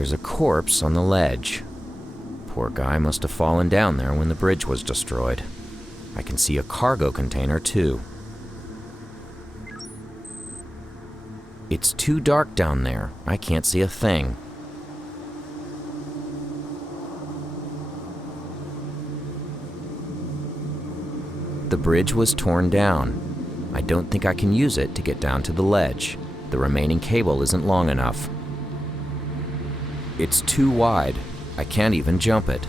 There's a corpse on the ledge. Poor guy must have fallen down there when the bridge was destroyed. I can see a cargo container too. It's too dark down there. I can't see a thing. The bridge was torn down. I don't think I can use it to get down to the ledge. The remaining cable isn't long enough. It's too wide. I can't even jump it.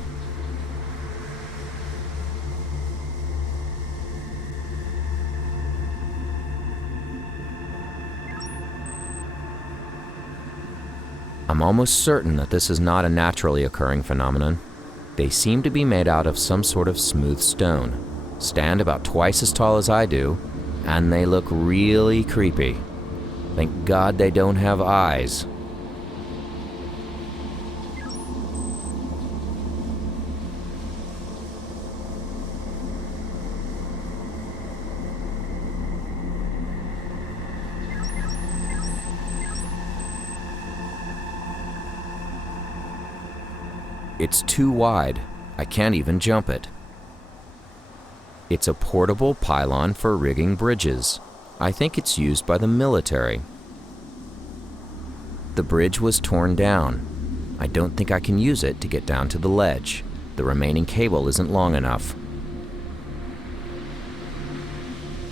I'm almost certain that this is not a naturally occurring phenomenon. They seem to be made out of some sort of smooth stone, stand about twice as tall as I do, and they look really creepy. Thank God they don't have eyes. It's too wide. I can't even jump it. It's a portable pylon for rigging bridges. I think it's used by the military. The bridge was torn down. I don't think I can use it to get down to the ledge. The remaining cable isn't long enough.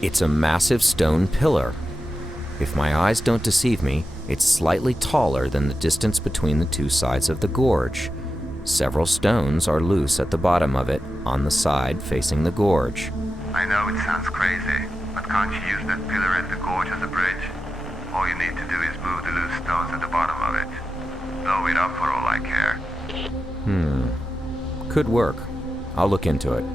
It's a massive stone pillar. If my eyes don't deceive me, it's slightly taller than the distance between the two sides of the gorge. Several stones are loose at the bottom of it, on the side facing the gorge. I know it sounds crazy, but can't you use that pillar at the gorge as a bridge? All you need to do is move the loose stones at the bottom of it. Blow it up for all I care. Could work. I'll look into it.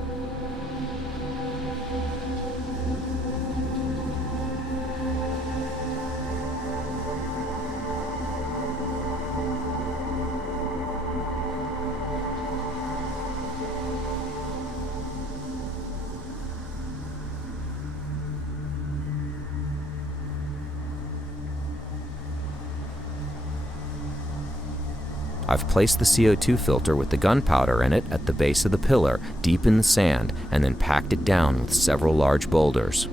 I've placed the CO2 filter with the gunpowder in it at the base of the pillar, deep in the sand, and then packed it down with several large boulders.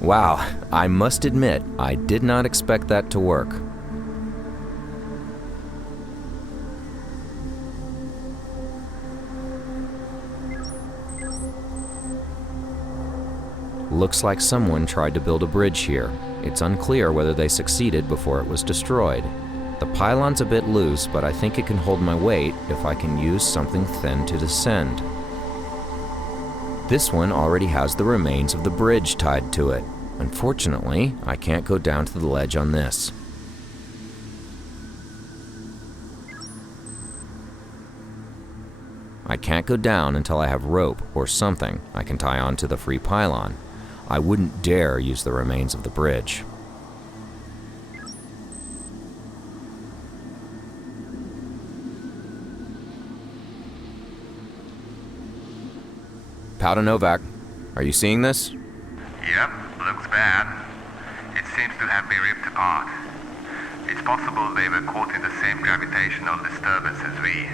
Wow, I must admit, I did not expect that to work. Looks like someone tried to build a bridge here. It's unclear whether they succeeded before it was destroyed. The pylon's a bit loose, but I think it can hold my weight if I can use something thin to descend. This one already has the remains of the bridge tied to it. Unfortunately, I can't go down to the ledge on this. I can't go down until I have rope or something I can tie onto the free pylon. I wouldn't dare use the remains of the bridge. Powder Novak, are you seeing this? Yep, looks bad. It seems to have been ripped apart. It's possible they were caught in the same gravitational disturbance as we.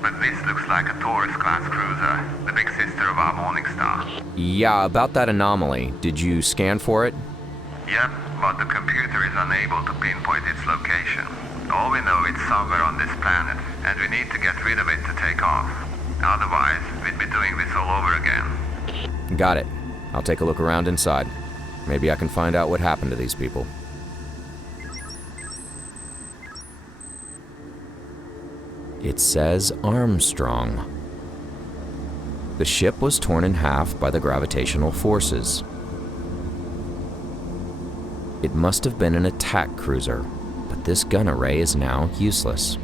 But this looks like a Taurus-class cruiser, the big sister of our Morningstar. Yeah, about that anomaly. Did you scan for it? Yep, but the computer is unable to pinpoint its location. All we know it's somewhere on this planet, and we need to get rid of it to take off. Otherwise, we'd be doing this all over again. Got it. I'll take a look around inside. Maybe I can find out what happened to these people. It says Armstrong. The ship was torn in half by the gravitational forces. It must have been an attack cruiser, but this gun array is now useless.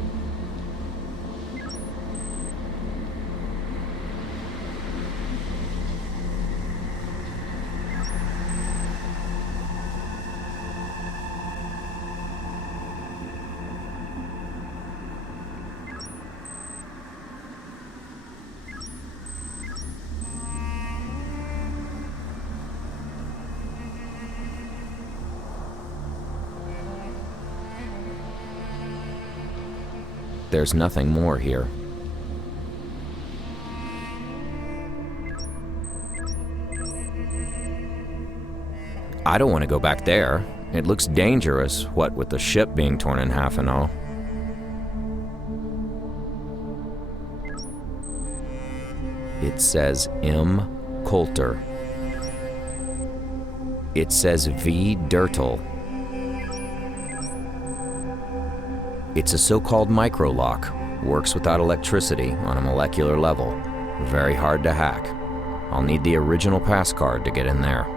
there's nothing more here. I don't want to go back there. It looks dangerous, what with the ship being torn in half and all. It says M. Coulter. It says V. Dirtle. It's a so-called micro-lock. Works without electricity on a molecular level. Very hard to hack. I'll need the original pass card to get in there.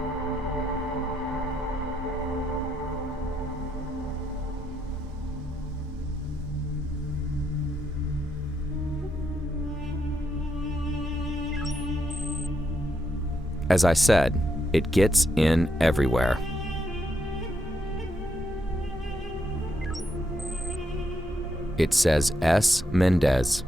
As I said, it gets in everywhere. It says S. Mendez.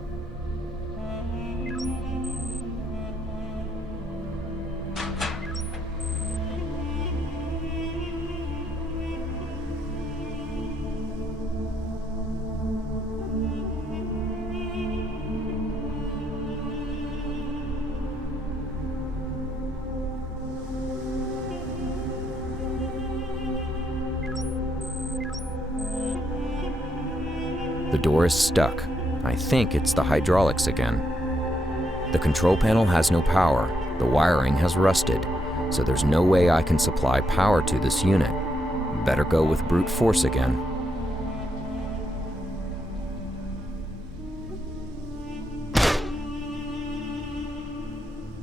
The door is stuck. I think it's the hydraulics again. The control panel has no power. The wiring has rusted, so there's no way I can supply power to this unit. Better go with brute force again.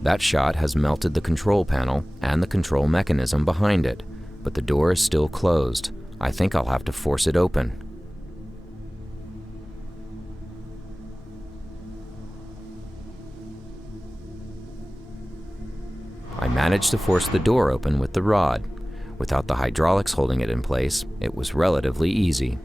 That shot has melted the control panel and the control mechanism behind it, but the door is still closed. I think I'll have to force it open. I managed to force the door open with the rod. Without the hydraulics holding it in place, it was relatively easy.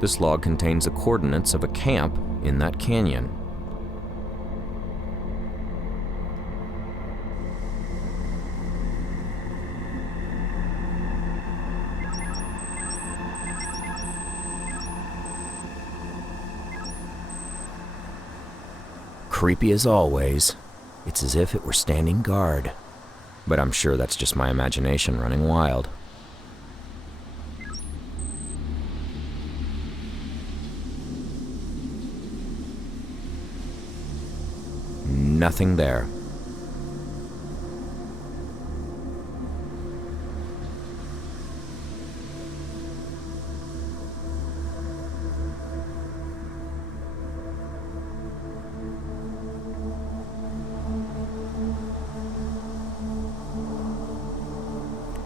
This log contains the coordinates of a camp in that canyon. Creepy as always. It's as if it were standing guard. But I'm sure that's just my imagination running wild. Nothing there.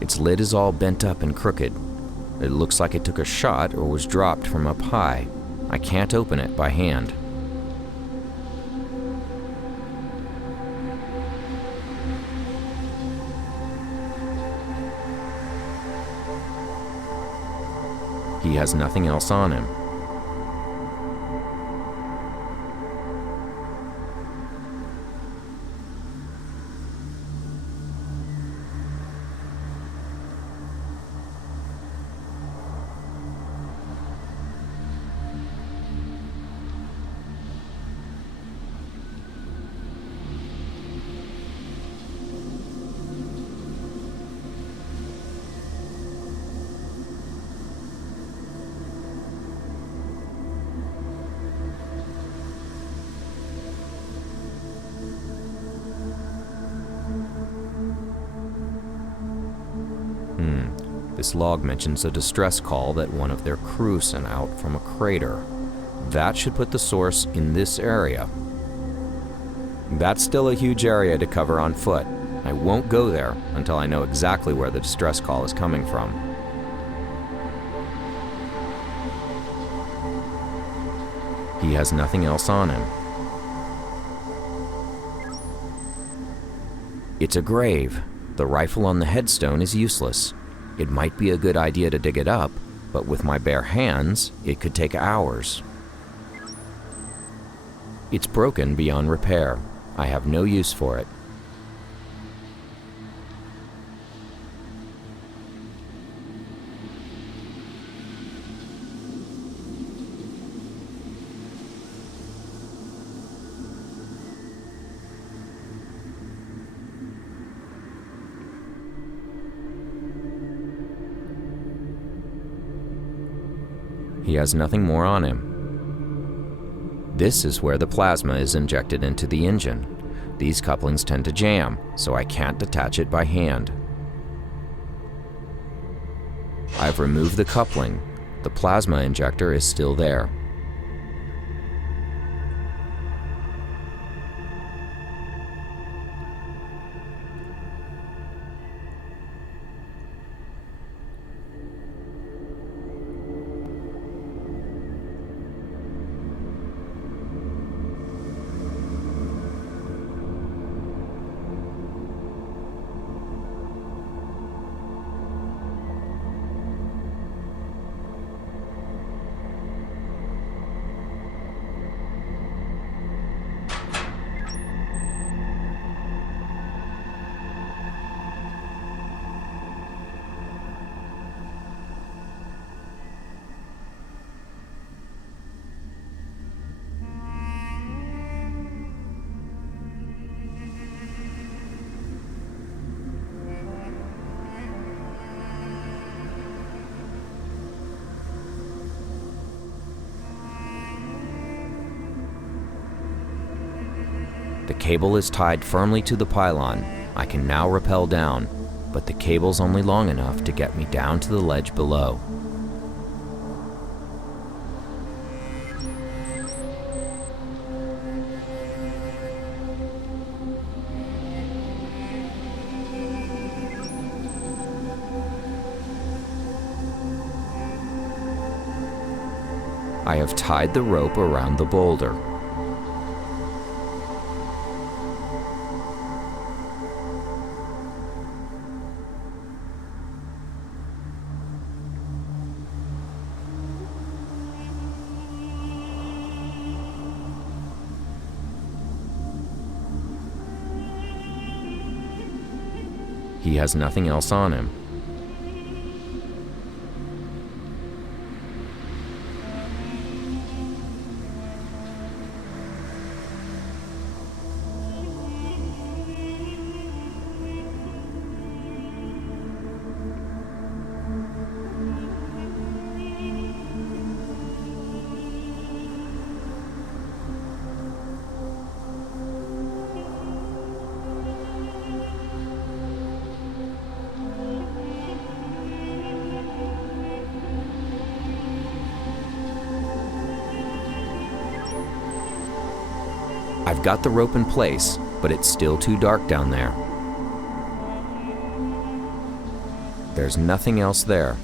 Its lid is all bent up and crooked. It looks like it took a shot or was dropped from up high. I can't open it by hand. He has nothing else on him. This log mentions a distress call that one of their crew sent out from a crater. That should put the source in this area. That's still a huge area to cover on foot. I won't go there until I know exactly where the distress call is coming from. He has nothing else on him. It's a grave. The rifle on the headstone is useless. It might be a good idea to dig it up, but with my bare hands, it could take hours. It's broken beyond repair. I have no use for it. He has nothing more on him. This is where the plasma is injected into the engine. These couplings tend to jam, so I can't detach it by hand. I've removed the coupling. The plasma injector is still there. The cable is tied firmly to the pylon. I can now rappel down, but the cable's only long enough to get me down to the ledge below. I have tied the rope around the boulder. He has nothing else on him. I've got the rope in place, but it's still too dark down there. There's nothing else there.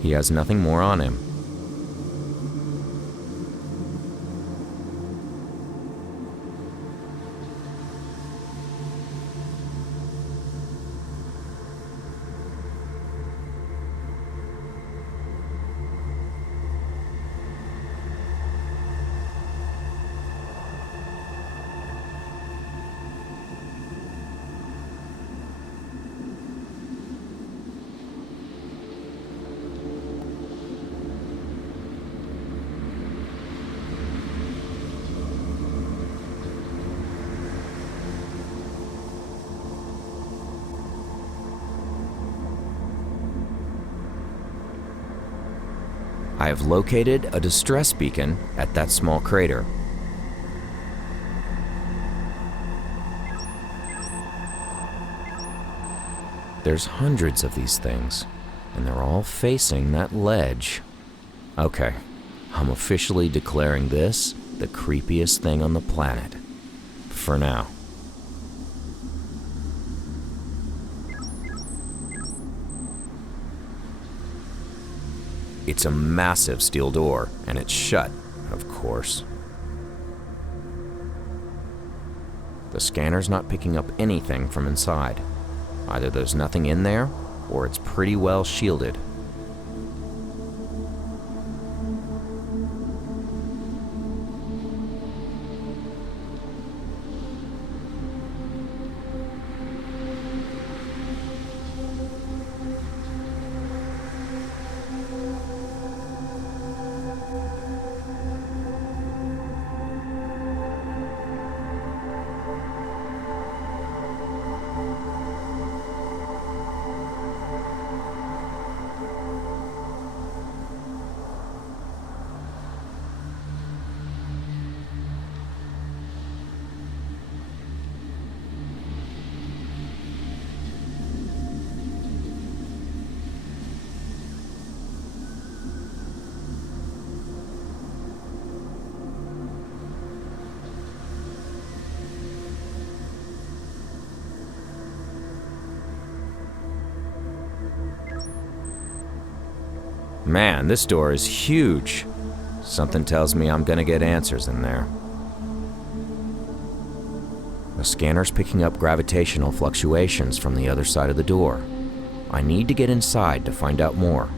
He has nothing more on him. I have located a distress beacon at that small crater. There's hundreds of these things, and they're all facing that ledge. Okay, I'm officially declaring this the creepiest thing on the planet. For now. It's a massive steel door, and it's shut, of course. The scanner's not picking up anything from inside. Either there's nothing in there, or it's pretty well shielded. Man, this door is huge. Something tells me I'm gonna get answers in there. The scanner's picking up gravitational fluctuations from the other side of the door. I need to get inside to find out more.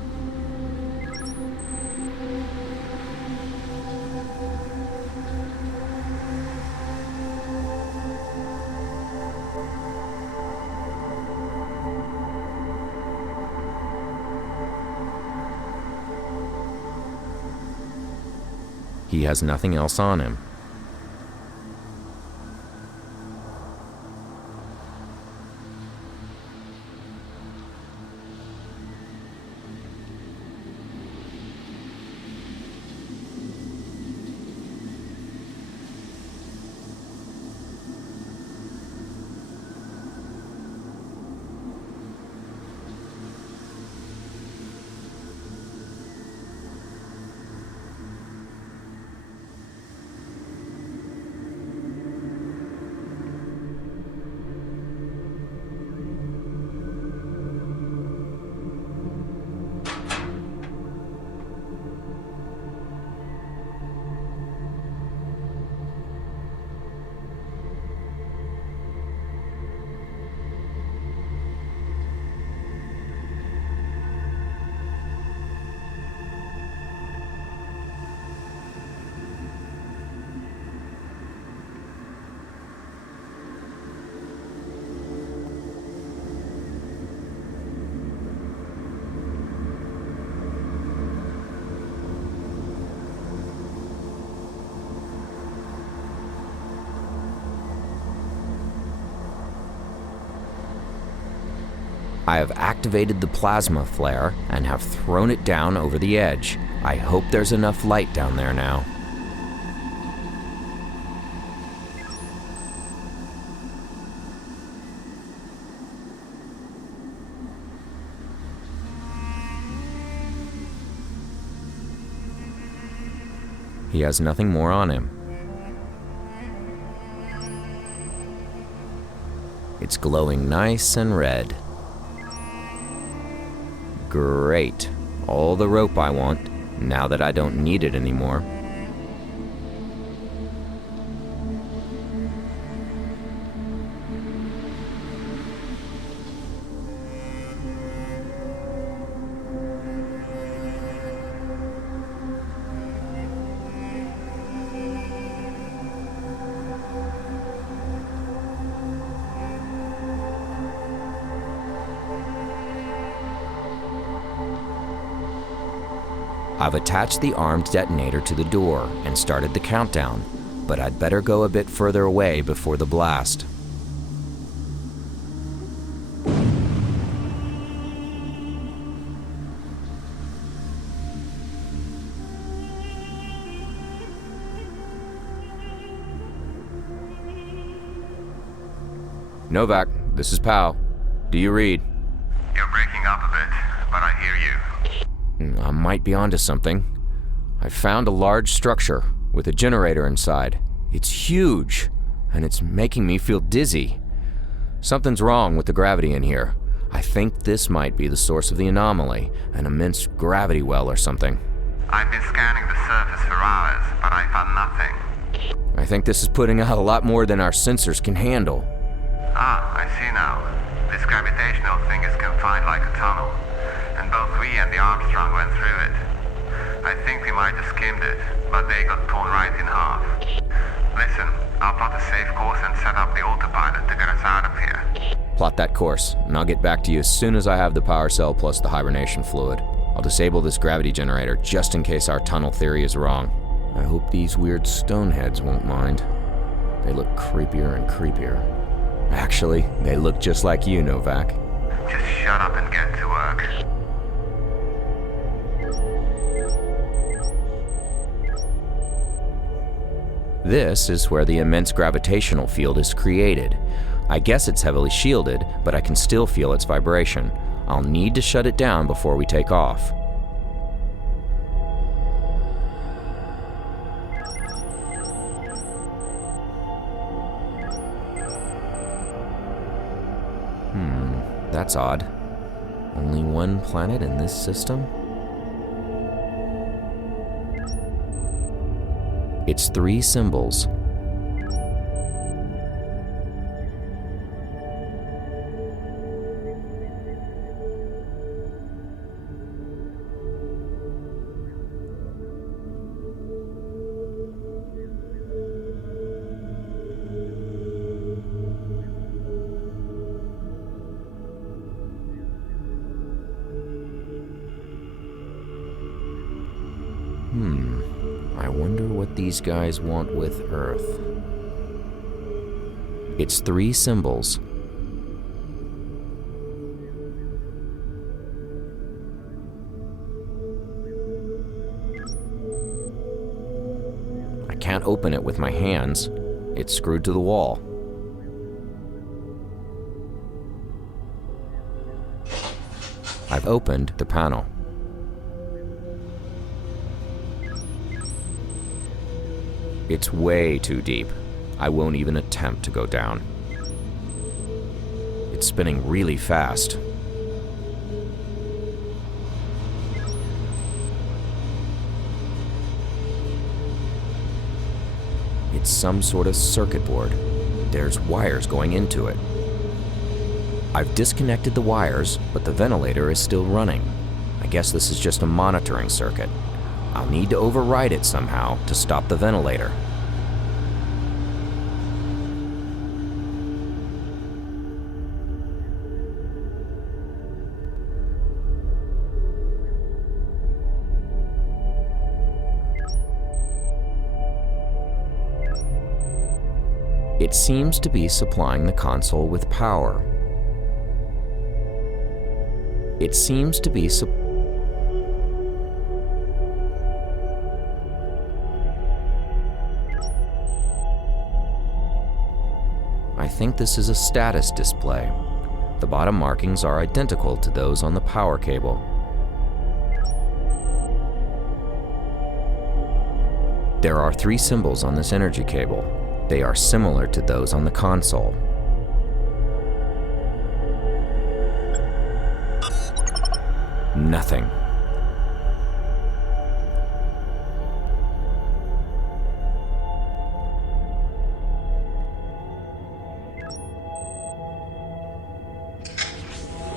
He has nothing else on him. I have activated the plasma flare and have thrown it down over the edge. I hope there's enough light down there now. He has nothing more on him. It's glowing nice and red. Great. All the rope I want, now that I don't need it anymore. I've attached the armed detonator to the door and started the countdown, but I'd better go a bit further away before the blast. Novak, this is Pal. Do you read? You're breaking up a bit, but I hear you. I might be onto something. I found a large structure with a generator inside. It's huge, and it's making me feel dizzy. Something's wrong with the gravity in here. I think this might be the source of the anomaly, an immense gravity well or something. I've been scanning the surface for hours, but I found nothing. I think this is putting out a lot more than our sensors can handle. Ah, I see now. This gravitational thing is confined like a tunnel, and both we and the Armstrong went through it. I think we might have skimmed it, but they got torn right in half. Listen, I'll plot a safe course and set up the autopilot to get us out of here. Plot that course, and I'll get back to you as soon as I have the power cell plus the hibernation fluid. I'll disable this gravity generator just in case our tunnel theory is wrong. I hope these weird stoneheads won't mind. They look creepier and creepier. Actually, they look just like you, Novak. Just shut up and get to work. This is where the immense gravitational field is created. I guess it's heavily shielded, but I can still feel its vibration. I'll need to shut it down before we take off. That's odd. Only one planet in this system? It's 3 symbols. I wonder what these guys want with Earth. It's 3 symbols. I can't open it with my hands. It's screwed to the wall. I've opened the panel. It's way too deep. I won't even attempt to go down. It's spinning really fast. It's some sort of circuit board. There's wires going into it. I've disconnected the wires, but the ventilator is still running. I guess this is just a monitoring circuit. I'll need to override it somehow to stop the ventilator. It seems to be supplying the console with power. It seems to be I think this is a status display. The bottom markings are identical to those on the power cable. There are 3 symbols on this energy cable. They are similar to those on the console. Nothing.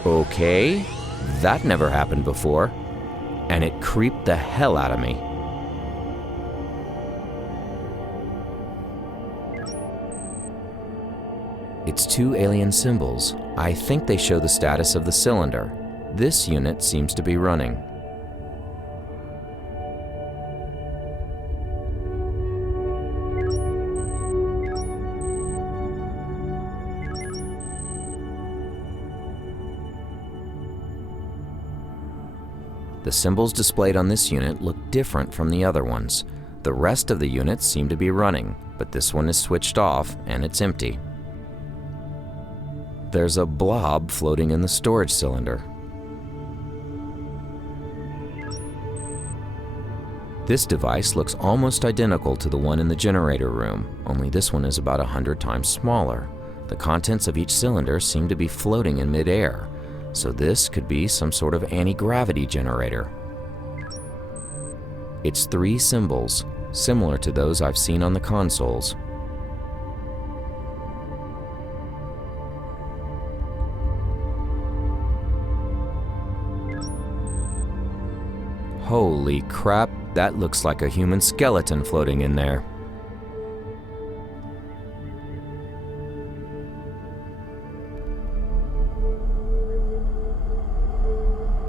Okay, that never happened before, and it creeped the hell out of me. It's 2 alien symbols. I think they show the status of the cylinder. This unit seems to be running. The symbols displayed on this unit look different from the other ones. The rest of the units seem to be running, but this one is switched off and it's empty. there's a blob floating in the storage cylinder. This device looks almost identical to the one in the generator room, only this one is about 100 times smaller. The contents of each cylinder seem to be floating in midair, so this could be some sort of anti-gravity generator. It's 3 symbols, similar to those I've seen on the consoles. Holy crap, that looks like a human skeleton floating in there.